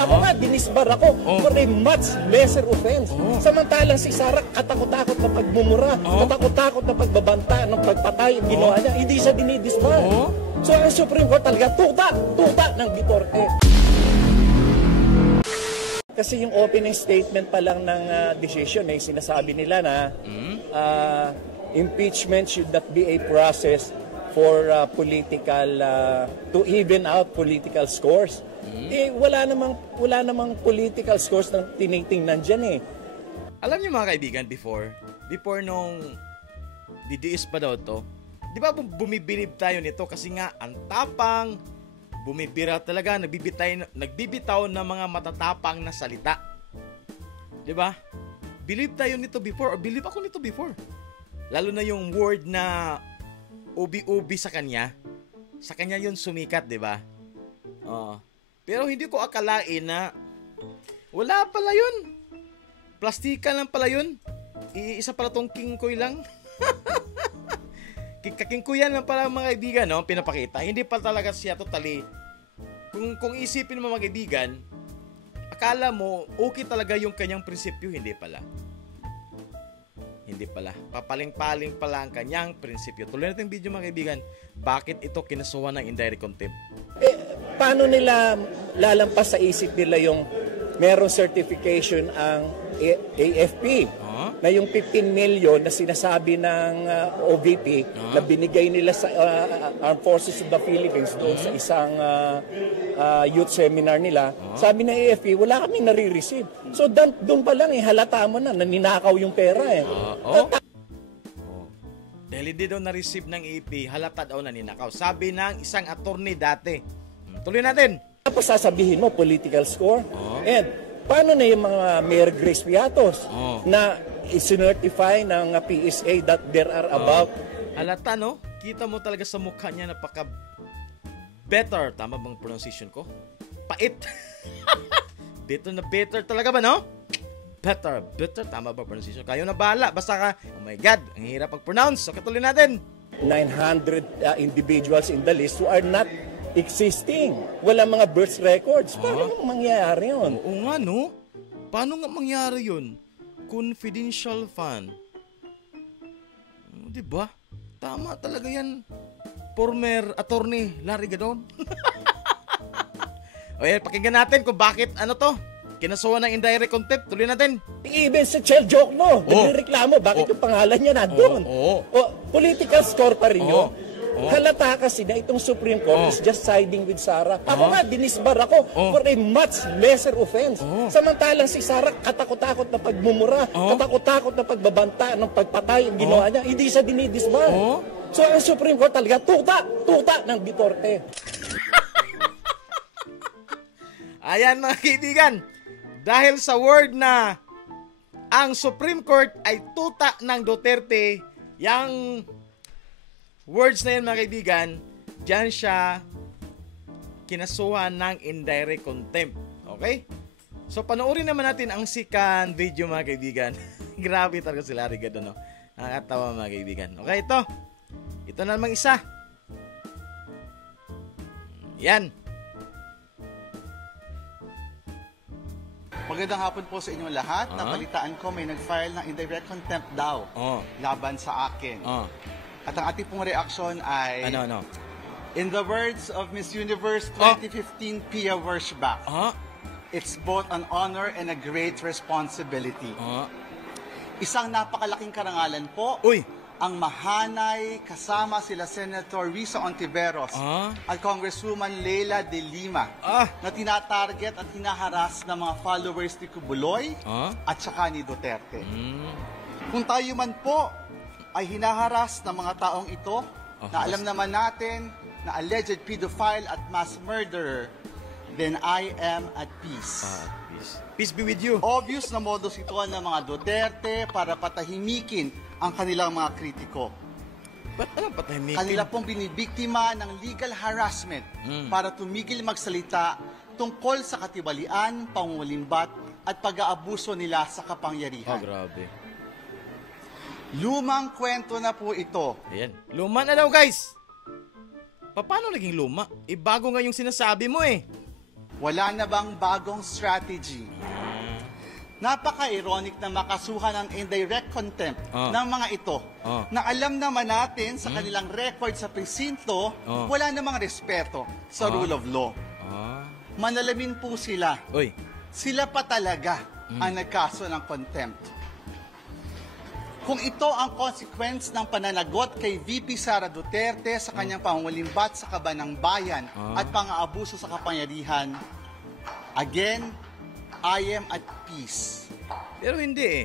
Ako nga, dinisbar ako for a much lesser offense. Samantalang si Sara, katakot-takot na pagmumura, katakot-takot na pagbabanta, ng pagpatay, ginawa niya, hindi siya dinidisbar. So ang Supreme Court talaga, tuta ng Duterte. Kasi yung opening statement pa lang ng decision, sinasabi nila na impeachment should not be a process for political, to even out political scores. Wala namang political scores na tinitingnan dyan eh. Alam niyo mga kaibigan, before nung didiis pa daw to, di ba bumibilib tayo nito kasi nga ang tapang, bumibira talaga, nagbibitaw ng mga matatapang na salita. Di ba? Believe tayo nito before, or believe ako nito before. Lalo na yung word na ubi-ubi sa kanya yun sumikat, di ba? Pero hindi ko akalain na wala pala yun. Plastika lang pala yun. Isa pala tong kingkoy lang. Kakingkoyan lang pala mga kaibigan, no? Pinapakita. Hindi pa talaga siya totally. Kung isipin mo mga kaibigan, akala mo okay talaga yung kanyang prinsipyo, hindi pala. Hindi pala. Papaling-paling pala ang kanyang prinsipyo. Tuloy natin yung video mga kaibigan. Bakit ito kinasuhan ng indirect contempt? Paano nila lalampas sa isip nila yung merong certification ang AFP na yung 15 million na sinasabi ng OVP na binigay nila sa Armed Forces of the Philippines doon sa isang youth seminar nila, sabi ng AFP, wala kaming nare-receive. So doon pa lang halata mo na ninakaw yung pera eh. Dahil hindi daw na-receive ng AFP, halata daw na ninakaw. Sabi ng isang attorney dati. Tuloy natin. Tapos sasabihin mo, political score. And paano na yung mga Mayor Grace Piatos na isinertify ng PSA that there are about... Halata, no? Kita mo talaga sa mukha niya napaka better. Tama bang pronunciation ko? Pait. Better talaga ba, no? Better. Tama ba pronunciation? Kayo na bahala. Basta ka, oh my God, ang hirap pag-pronounce. So, katuloy natin. 900 individuals in the list who are not existing. Wala mga birth records. Paano mangyayari yun? Oo nga, no? Paano nga mangyari yun? Confidential fund. Diba? Tama talaga yan. Former attorney Larry Gadon. O yan, pakinggan natin kung bakit kinasuhan ng indirect contempt. Tuloy natin. Even sa Chel Joke, no? Nagreklamo, bakit yung pangalan niya nandun? Political score pa rin yun. Halata kasi na itong Supreme Court is just siding with Sara. Ako nga, dinisbar ako for a much lesser offense. Samantalang si Sara, katakot-takot na pagmumura, katakot-takot na pagbabanta, ng pagpatay, ginawa niya, hindi siya dinidisbar. So ang Supreme Court talaga, tuta ng Duterte. Ayan mga kaibigan, dahil sa word na ang Supreme Court ay tuta ng Duterte, yang words na yan mga kaibigan, dyan siya kinasuhan ng indirect contempt. Okay? So panoorin naman natin ang second video mga kaibigan. Grabe talaga si Larry Gadon, no? Nakakatawa mga kaibigan. Okay, ito na namang isa. Yan. Magandang hapon po sa inyong lahat. Napalitaan ko may nag-file ng indirect contempt daw laban sa akin. At ang ating pong reaksyon ay... Ano? In the words of Miss Universe 2015 Pia Wurschbach, it's both an honor and a great responsibility. Isang napakalaking karangalan po ang mahanay kasama sila Senator Risa Ontiveros at Congresswoman Leila de Lima na tinatarget at hinaharas ng mga followers ni Kubuloy at saka ni Duterte. Kung tayo man po ay hinaharas ng mga taong ito na alam naman natin na alleged pedophile at mass murderer, then I am at peace. Peace be with you. Obvious na modus ito ng mga Duterte para patahimikin ang kanilang mga kritiko. Ba't anong patahimikin? Kanila pong binibiktima ng legal harassment para tumigil magsalita tungkol sa katibalian, pangungulimbat at pag-aabuso nila sa kapangyarihan. Grabe. Lumang kwento na po ito. Ayan. Luma na daw, guys. Paano naging luma? Bago nga yung sinasabi mo eh. Wala na bang bagong strategy? Napaka-ironic na makasuhan ng indirect contempt ng mga ito na alam naman natin sa kanilang record sa presinto, wala namang respeto sa rule of law. Manalamin po sila. Uy. Sila pa talaga ang nagkaso ng contempt. Kung ito ang consequence ng pananagot kay VP Sara Duterte sa kanyang pangungulimbat sa kaban ng bayan at pang-aabuso sa kapangyarihan, again, I am at peace. Pero hindi eh.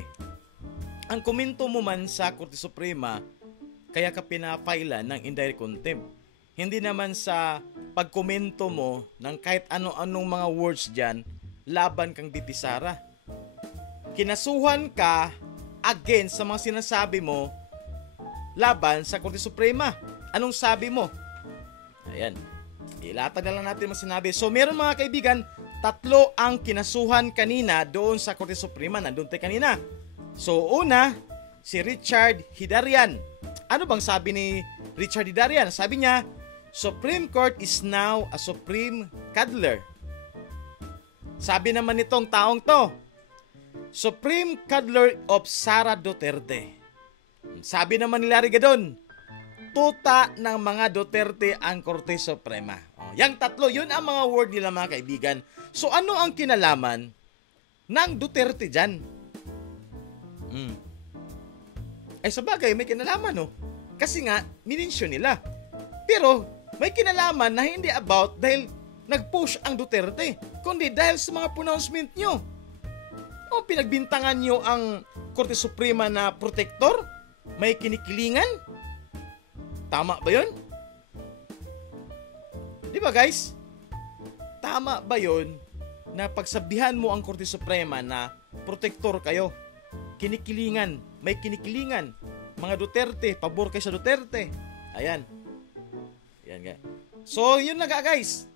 Ang komento mo man sa Korte Suprema, kaya ka pinapailan ng indirect contempt. Hindi naman sa pagkomento mo ng kahit ano-anong mga words dyan, laban kang VP Sara. Kinasuhan ka against sa mga sinasabi mo laban sa Korte Suprema. Anong sabi mo? Ayan. Ilatag na lang natin mga sinabi. So meron mga kaibigan, 3 ang kinasuhan kanina doon sa Korte Suprema. Nandun tayo kanina. So una, si Richard Hidarian. Ano bang sabi ni Richard Hidarian? Sabi niya, Supreme Court is now a supreme cuddler. Sabi naman nitong taong to, Supreme cuddler of Sara Duterte. Sabi naman ni Larry Gadon, tuta ng mga Duterte ang Korte Suprema. Yang 3, yun ang mga word nila mga kaibigan. So ano ang kinalaman ng Duterte dyan? Ay sabagay, may kinalaman no? Kasi nga, minensyon nila. Pero may kinalaman na hindi about dahil nag-push ang Duterte, kundi dahil sa mga pronouncement nyo. O pinagbintangan nyo ang Korte Suprema na protector? May kinikilingan? Tama ba yun? Di ba guys? Tama ba yun na pagsabihan mo ang Korte Suprema na protector kayo? Kinikilingan, may kinikilingan. Mga Duterte, pabor kayo sa Duterte. Ayan. Ayan guys. So yun na guys.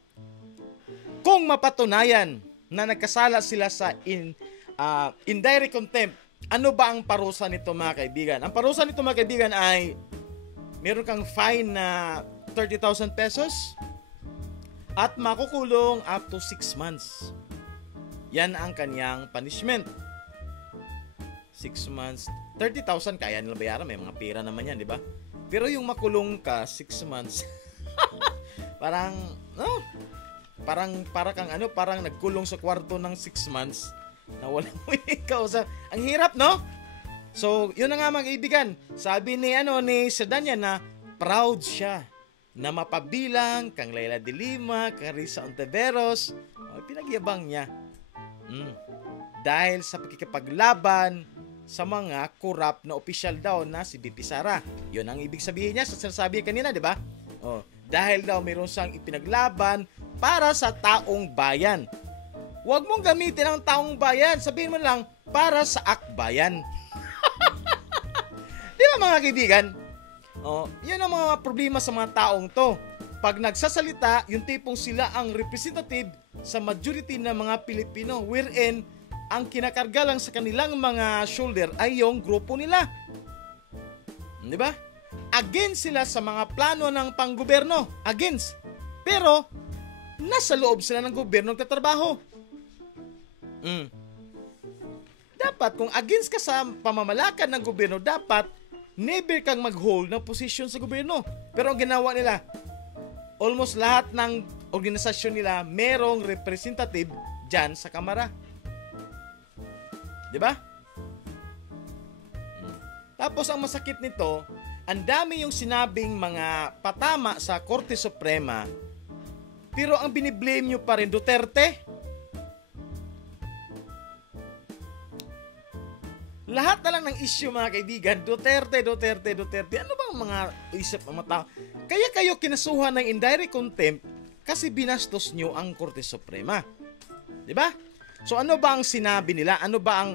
Kung mapatunayan na nagkasala sila sa indirect contempt, ano ba ang parusa nito mga kaibigan? Ang parusa nito mga kaibigan ay meron kang fine na 30,000 pesos at makukulong up to 6 months. Yan ang kanyang punishment. 6 months, 30,000 kaya nila bayaran, may mga pera naman yan, di ba? Pero yung makulong ka 6 months, parang parang nagkulong sa kwarto ng 6 months na walang kausap. Ang hirap, no? So, yun na nga mga kaibigan. Sabi ni Sedanya na proud siya na mapabilang kang Leila de Lima, Carissa Ontiveros. Pinagyabang niya. Dahil sa pagkikipaglaban sa mga corrupt na opisyal daw na si VP Sara. Yun ang ibig sabihin niya sa sinasabi kanina, di ba? Dahil daw mayroon siyang ipinaglaban para sa taong bayan. Huwag mong gamitin ang taong bayan. Sabihin mo lang, para sa akbayan. Di ba mga kaibigan? Yun ang mga problema sa mga taong to. Pag nagsasalita, yung tipong sila ang representative sa majority ng mga Pilipino, wherein ang kinakarga lang sa kanilang mga shoulder ay yung grupo nila. Di ba? Against sila sa mga plano ng panggoberno. Against. Pero, nasa loob sila ng gobyerno nagtatrabaho. Dapat, kung against ka sa pamamalakan ng gobyerno, dapat never kang mag-hold ng posisyon sa gobyerno. Pero ang ginawa nila, almost lahat ng organisasyon nila merong representative dyan sa Kamara. Diba? Tapos ang masakit nito, ang dami yung sinabing mga patama sa Korte Suprema, pero ang biniblame nyo pa rin Duterte. Lahat na lang ng issue mga kaibigan, Duterte. Ano bang mga isip ng mga tao? Kaya kayo kinasuhan ng indirect contempt kasi binastos nyo ang Korte Suprema. Diba? So ano ba ang sinabi nila? Ano ba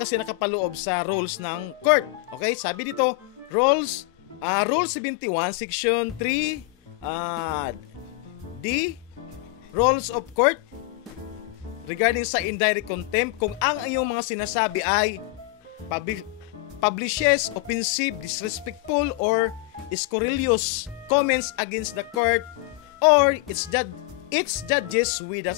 kasi nakapaloob sa rules ng court? Okay, sabi dito, Rule 71, Section 3, D, Rules of Court, regarding sa indirect contempt, kung ang iyong mga sinasabi ay publishes offensive, disrespectful, or scurrilous comments against the court or its judges with a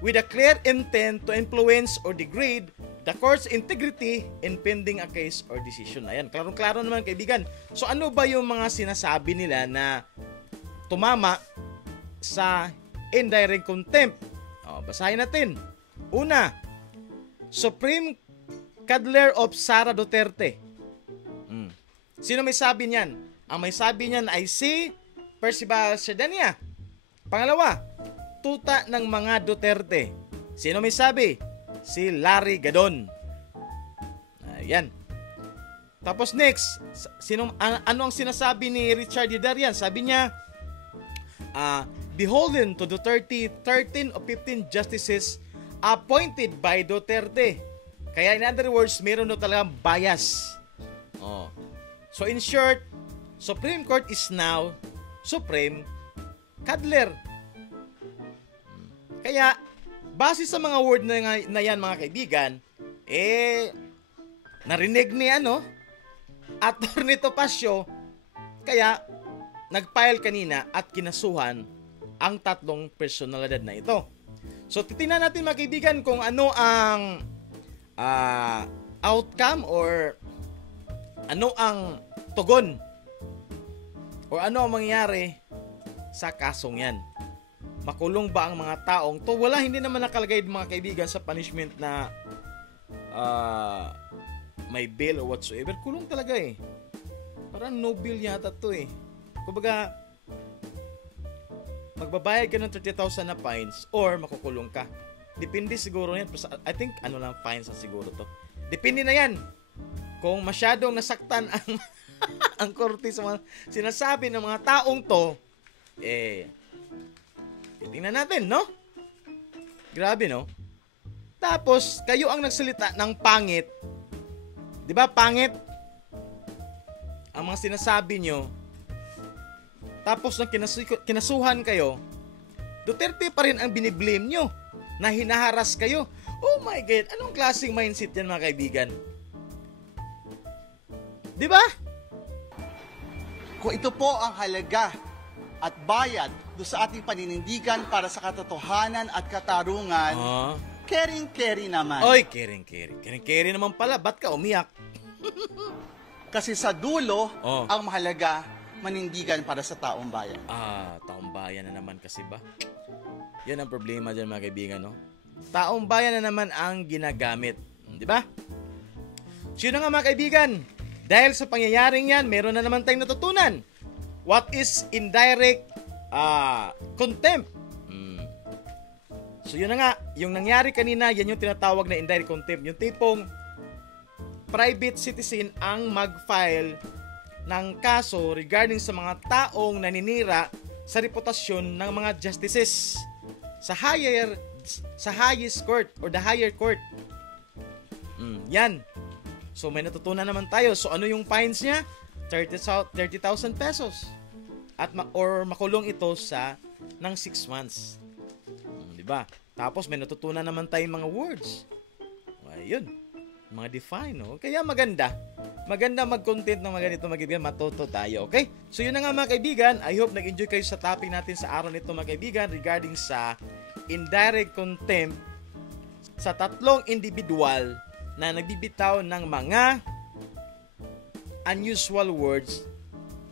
with a clear intent to influence or degrade the court's integrity in pending a case or decision. Ayan, klarong-klaro naman kaibigan. So ano ba yung mga sinasabi nila na tumama sa indirect contempt? Basahin natin. Una, Supreme Cuddler of Sara Duterte. Sino may sabi niyan? Ang may sabi niyan ay si Percival Cerdania. Pangalawa, tuta ng mga Duterte. Sino may sabi? Si Larry Gadon. Ayan. Tapos next, ano ang sinasabi ni Richard Yedarian? Sabi niya, beholden to Duterte, 13 of 15 justices appointed by Duterte. Kaya in other words, meron na talagang bias. So in short, Supreme Court is now Supreme Cuddler. Kaya, base sa mga word na yan mga kaibigan, narinig ni Atty. Topacio, kaya nag-file kanina at kinasuhan ang tatlong personalidad na ito. So titingnan natin mga kaibigan kung ano ang outcome or ano ang tugon o ano ang mangyayari sa kasong yan. Makulong ba ang mga taong to? Wala, hindi naman nakalagay mga kaibigan sa punishment na may bail or whatsoever. Kulong talaga Parang no bail yata to Kumbaga, magbabayad ka ng 30,000 na fines or makukulong ka. Depende siguro yan. I think lang fines siguro to. Depende na yan. Kung masyadong nasaktan ang korte sa mga sinasabi ng mga taong to, tingnan natin, no? Grabe, no? Tapos, kayo ang nagsalita ng pangit. Di ba, pangit? Ang mga sinasabi nyo. Tapos, nang kinasuhan kayo, Duterte pa rin ang biniblame nyo na hinaharas kayo. Oh my God, anong klaseng mindset yan mga kaibigan? Di ba? Kung ito po ang halaga at bayad do sa ating paninindigan para sa katotohanan at katarungan, caring-carry naman. Oy, caring-carry. Caring-carry naman pala. Ba't ka umiyak? Kasi sa dulo, ang mahalaga, manindigan para sa taong bayan. Taong bayan na naman kasi ba? Yan ang problema dyan mga kaibigan, no? Taong bayan na naman ang ginagamit. Di ba? So yun na nga mga kaibigan. Dahil sa pangyayaring yan, meron na naman tayong natutunan. What is indirect contempt? So yun na nga, yung nangyari kanina, yan yung tinatawag na indirect contempt. Yung tipong private citizen ang mag-file ng kaso regarding sa mga taong naninira sa reputasyon ng mga justices sa highest court or the higher court. Yan. So may natutunan naman tayo. So ano yung fines niya? 30,000 pesos. At or makulong ito ng 6 months. Di ba? Tapos may natutunan naman tayong mga words. Ayun. Mga define, no? Kaya maganda mag-content ng mga ganito mga kaibigan, matuto tayo, okay? So yun na nga mga kaibigan, I hope nag-enjoy kayo sa topic natin sa araw nito mga kaibigan regarding sa indirect contempt sa tatlong individual na nagbibitaw ng mga unusual words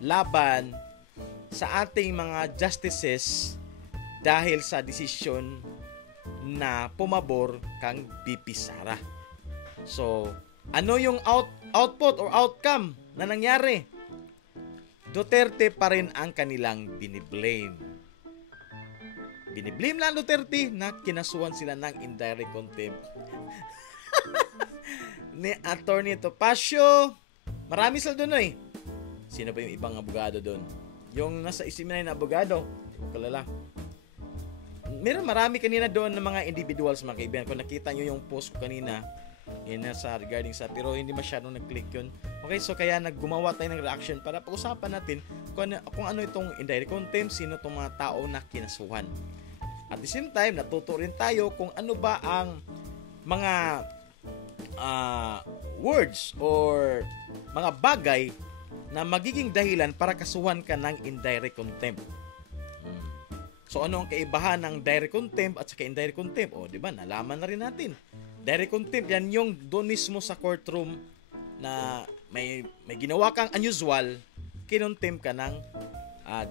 laban sa ating mga justices dahil sa desisyon na pumabor kang BP Sara. So, ano yung output or outcome na nangyari? Duterte pa rin ang kanilang biniblame. Biniblame lang Duterte na kinasuhan sila ng indirect contempt. Ni Atty. Topacio, marami sila doon Sino pa yung ibang abogado doon? Yung nasa isiminay na abogado, kalala. Marami kanina doon ng mga individuals mga kaibigan. Kung nakita nyo yung post ko kanina, yun nasa regarding sa, pero hindi masyadong nag-click yun. Okay, so kaya naggumawa tayo ng reaction para pag-usapan natin kung ano itong indirect contempt, sino itong mga tao na kinasuhan. At the same time, natuto rin tayo kung ano ba ang mga words or mga bagay na magiging dahilan para kasuhan ka ng indirect contempt. So ano ang kaibahan ng direct contempt at saka indirect contempt? O, di ba? Nalaman na rin natin. Direct contempt, yan yung doon mismo sa courtroom na may ginawa kang unusual, kinontempt ka ng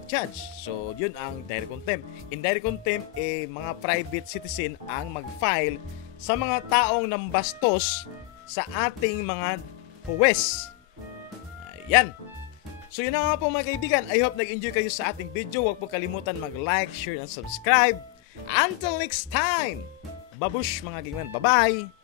judge. So, yun ang direct contempt. Indirect contempt, mga private citizen ang mag-file sa mga taong nambastos sa ating mga huwes. Ayan. So, yun na nga po mga kaibigan. I hope nag-enjoy kayo sa ating video. Huwag po kalimutan mag-like, share, and subscribe. Until next time, babush mga kaibigan. Bye-bye!